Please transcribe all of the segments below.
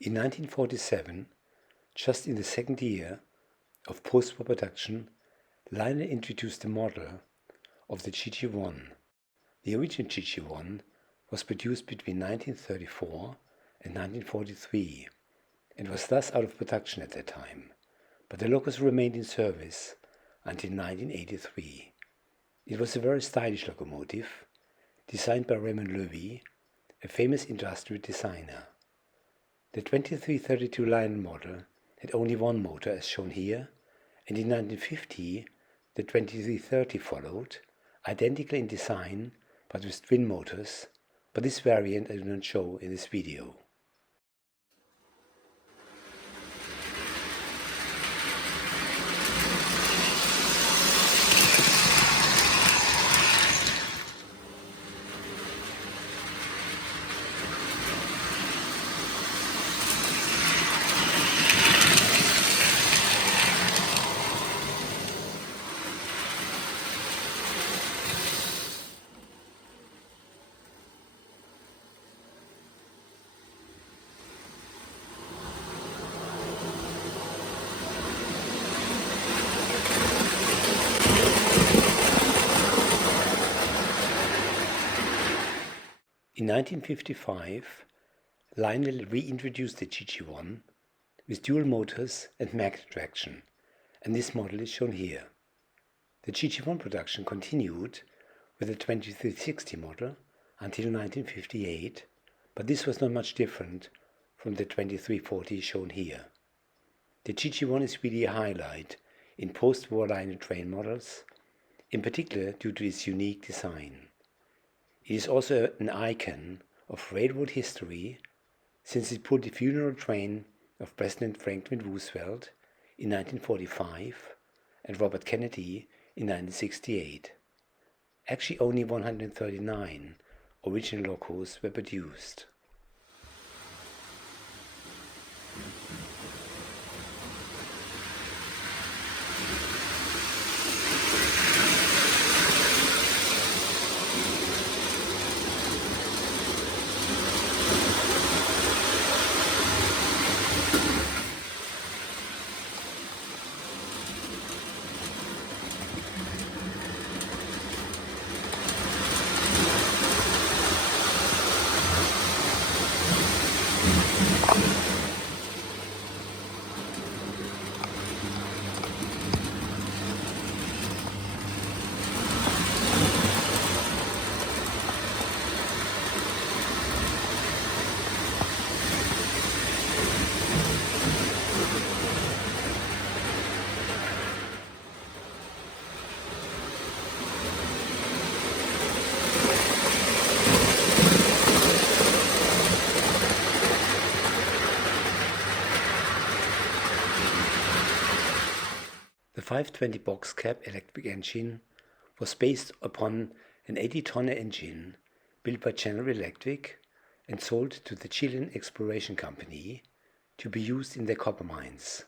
In 1947, just in the second year of post-war production, Lionel introduced the model of the GT1. The original GT1 was produced between 1934 and 1943 and was thus out of production at that time, but the Locos remained in service until 1983. It was a very stylish locomotive, designed by Raymond Loewy, a famous industrial designer. The 2332 Lionel model had only one motor as shown here, and in 1950 the 2330 followed, identical in design but with twin motors, but this variant I do not show in this video. In 1955, Lionel reintroduced the GT1 with dual motors and magnet traction, and this model is shown here. The GT1 production continued with the 2360 model until 1958, but this was not much different from the 2340 shown here. The GT1 is really a highlight in post-war Lionel train models, in particular due to its unique design. It is also an icon of railroad history, since it pulled the funeral train of President Franklin Roosevelt in 1945 and Robert Kennedy in 1968. Actually, only 139 original locos were produced. The 520 box cab electric engine was based upon an 80-tonner engine built by General Electric and sold to the Chilean Exploration Company to be used in their copper mines.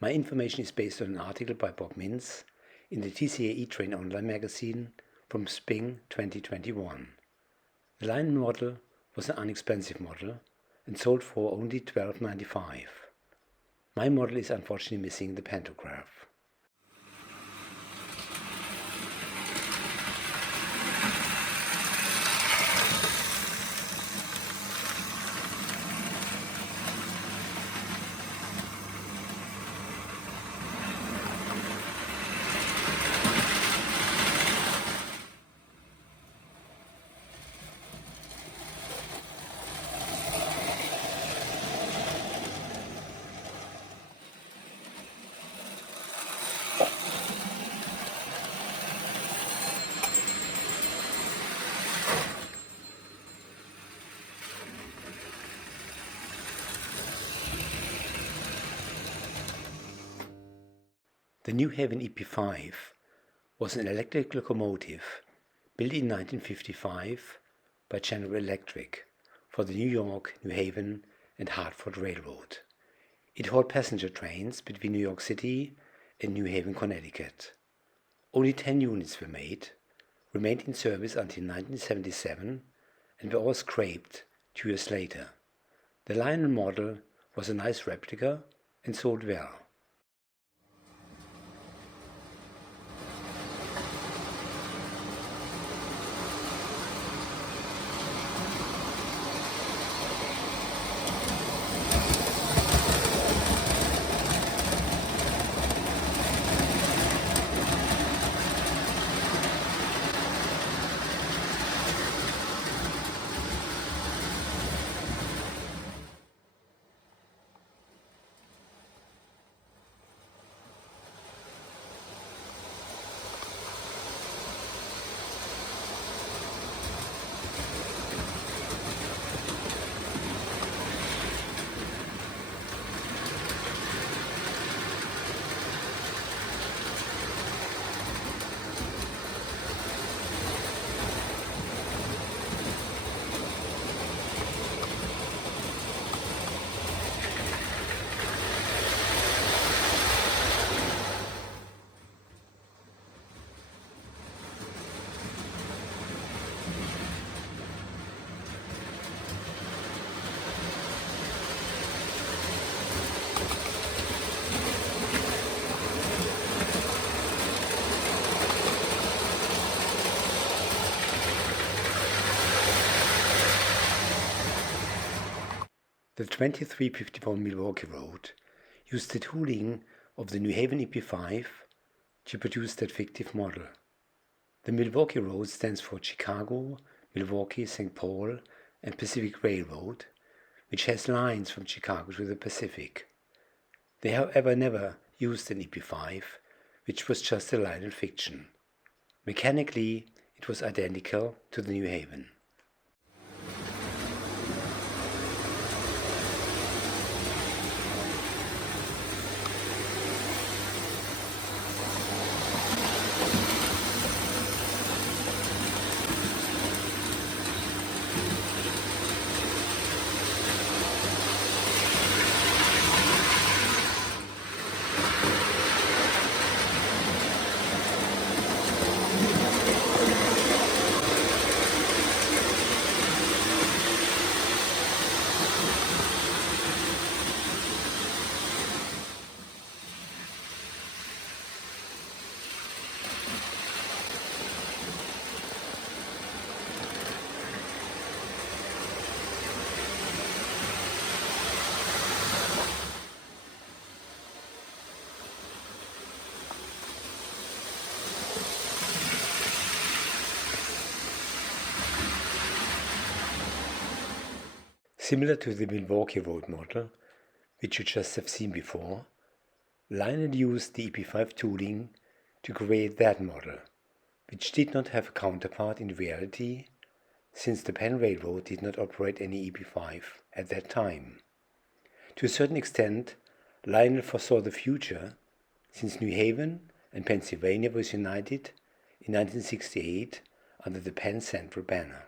My information is based on an article by Bob Mintz in the TCAE Train Online magazine from spring 2021. The Lionel model was an inexpensive model and sold for only $12.95. My model is unfortunately missing the pantograph. The new Haven EP5 was an electric locomotive built in 1955 by General Electric for the New York, New Haven and Hartford Railroad. It hauled passenger trains between New York City and New Haven, Connecticut. Only 10 units were made, remained in service until 1977 and were all scrapped 2 years later. The Lionel model was a nice replica and sold well. The 2354 Milwaukee Road used the tooling of the new Haven EP5 to produce that fictive model. The Milwaukee Road stands for Chicago, Milwaukee, St. Paul and Pacific Railroad, which has lines from Chicago to the Pacific. They however never used an EP5, which was just a Lionel fiction. Mechanically, it was identical to the New Haven. Similar to the Milwaukee Road model, which you just have seen before, Lionel used the EP5 tooling to create that model, which did not have a counterpart in reality, since the Penn Railroad did not operate any EP5 at that time. To a certain extent, Lionel foresaw the future, since New Haven and Pennsylvania was united in 1968 under the Penn Central banner.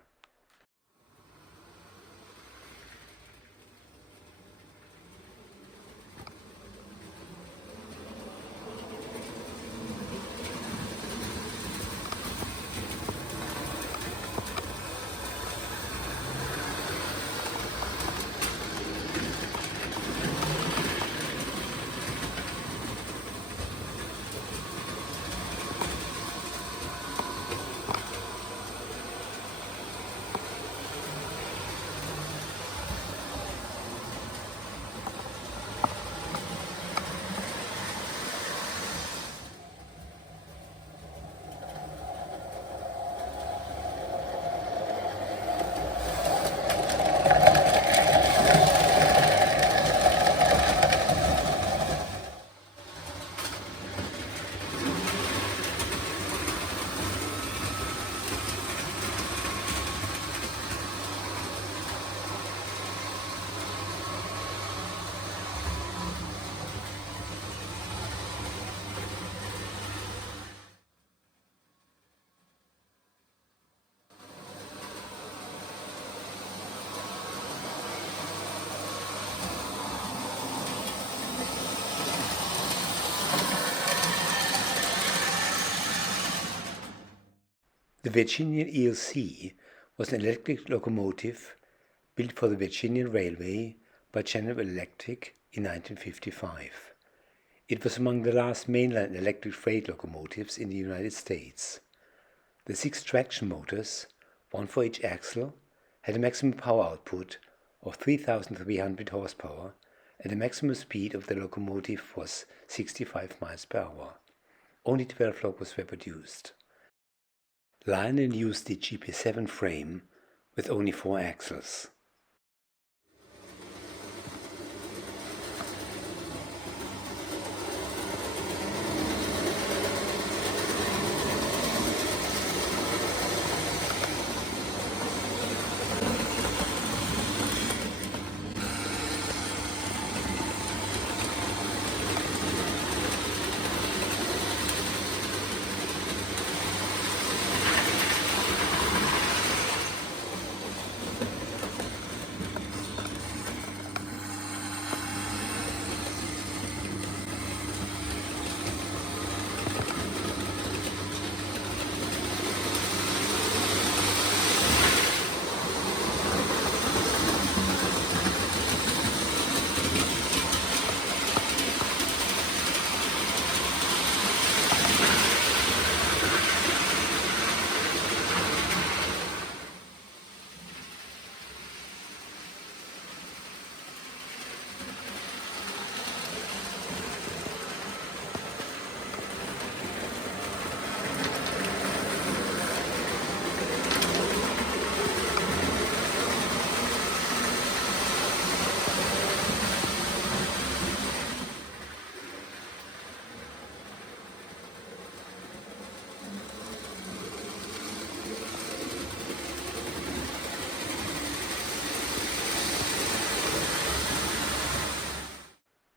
The Virginian ELC was an electric locomotive built for the Virginia Railway by General Electric in 1955. It was among the last mainline electric freight locomotives in the United States. The 6 traction motors, one for each axle, had a maximum power output of 3,300 horsepower, and the maximum speed of the locomotive was 65 miles per hour. Only 12 locos were produced. Lionel used the GP7 frame with only 4 axles.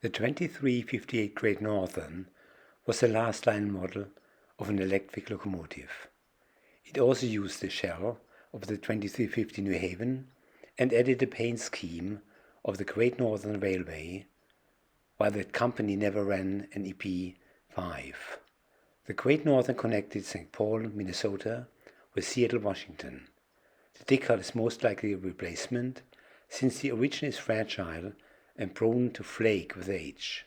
The 2358 Great Northern was the last line model of an electric locomotive. It also used the shell of the 2350 New Haven and added the paint scheme of the Great Northern Railway, while that company never ran an EP5. The Great Northern connected St. Paul, Minnesota with Seattle, Washington. The decal is most likely a replacement, since the original is fragile and prone to flake with age.